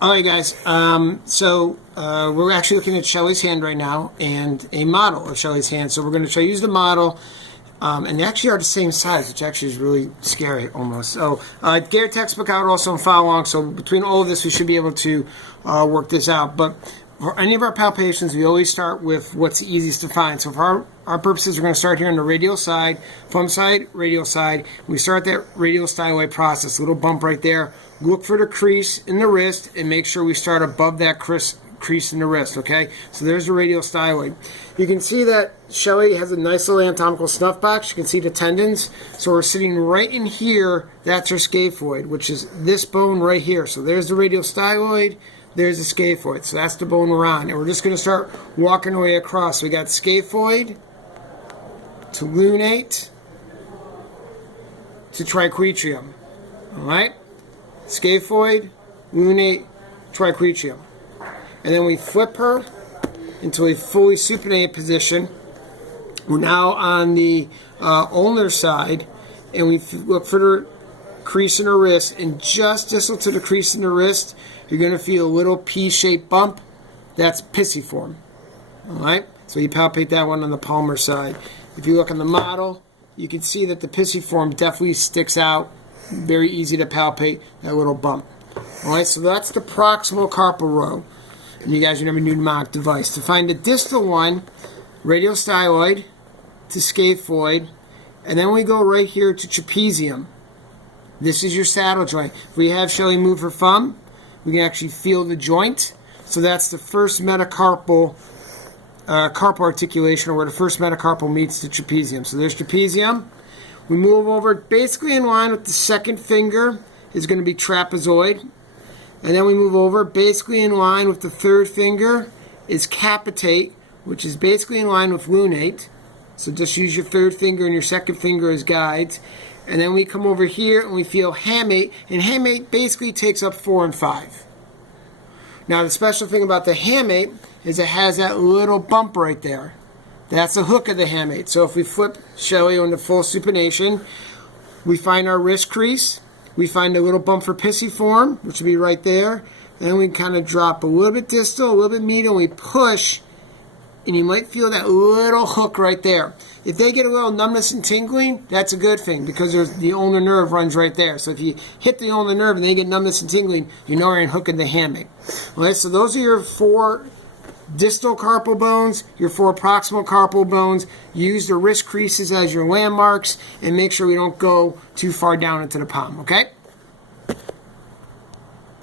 All right, guys. We're actually looking at Shelly's hand right now and a model of Shelly's hand. So we're going to try to use the model. And they actually are the same size, which actually is really scary almost. So get your textbook out also and follow along. So between all of this, we should be able to work this out. But for any of our palpations, we always start with what's the easiest to find. So for our purposes, we're going to start here on the radial side, thumb side, radial side. We start that radial styloid process, a little bump right there. Look for the crease in the wrist and make sure we start above that crease in the wrist, okay? So there's the radial styloid. You can see that Shelly has a nice little anatomical snuff box. You can see the tendons. So we're sitting right in here. That's our scaphoid, which is this bone right here. So there's the radial styloid. There's the scaphoid. So that's the bone we're on. And we're just going to start walking our way across. So we got scaphoid to lunate to triquetrum. All right? Scaphoid, lunate, triquetrum. And then we flip her into a fully supinated position. We're now on the ulnar side, and we look for the crease in her wrist. And just distal to the crease in the wrist, you're going to feel a little P-shaped bump. That's pisiform. All right? So you palpate that one on the palmar side. If you look on the model, you can see that the pisiform definitely sticks out. Very easy to palpate, that little bump. All right, so that's the proximal carpal row. And you guys remember mnemonic device. To find the distal one, radial styloid to scaphoid, and then we go right here to trapezium. This is your saddle joint. If we have Shelly move her thumb, we can actually feel the joint. So that's the first metacarpal carpal articulation, or where the first metacarpal meets the trapezium. So there's trapezium. We move over basically in line with the second finger is going to be trapezoid. And then we move over basically in line with the third finger is capitate, which is basically in line with lunate. So just use your third finger and your second finger as guides. And then we come over here and we feel hamate. And hamate basically takes up 4 and 5. Now the special thing about the hamate is it has that little bump right there. That's the hook of the hamate. So if we flip Shelly on the full supination, we find our wrist crease. We find a little bump for pisiform, which will be right there. Then we kind of drop a little bit distal, a little bit medial, and we push, and you might feel that little hook right there. If they get a little numbness and tingling, that's a good thing because the ulnar nerve runs right there. So if you hit the ulnar nerve and they get numbness and tingling, you know you're hooking the hamate. All right, so those are your 4 distal carpal bones, your 4 proximal carpal bones. Use the wrist creases as your landmarks and make sure we don't go too far down into the palm, okay?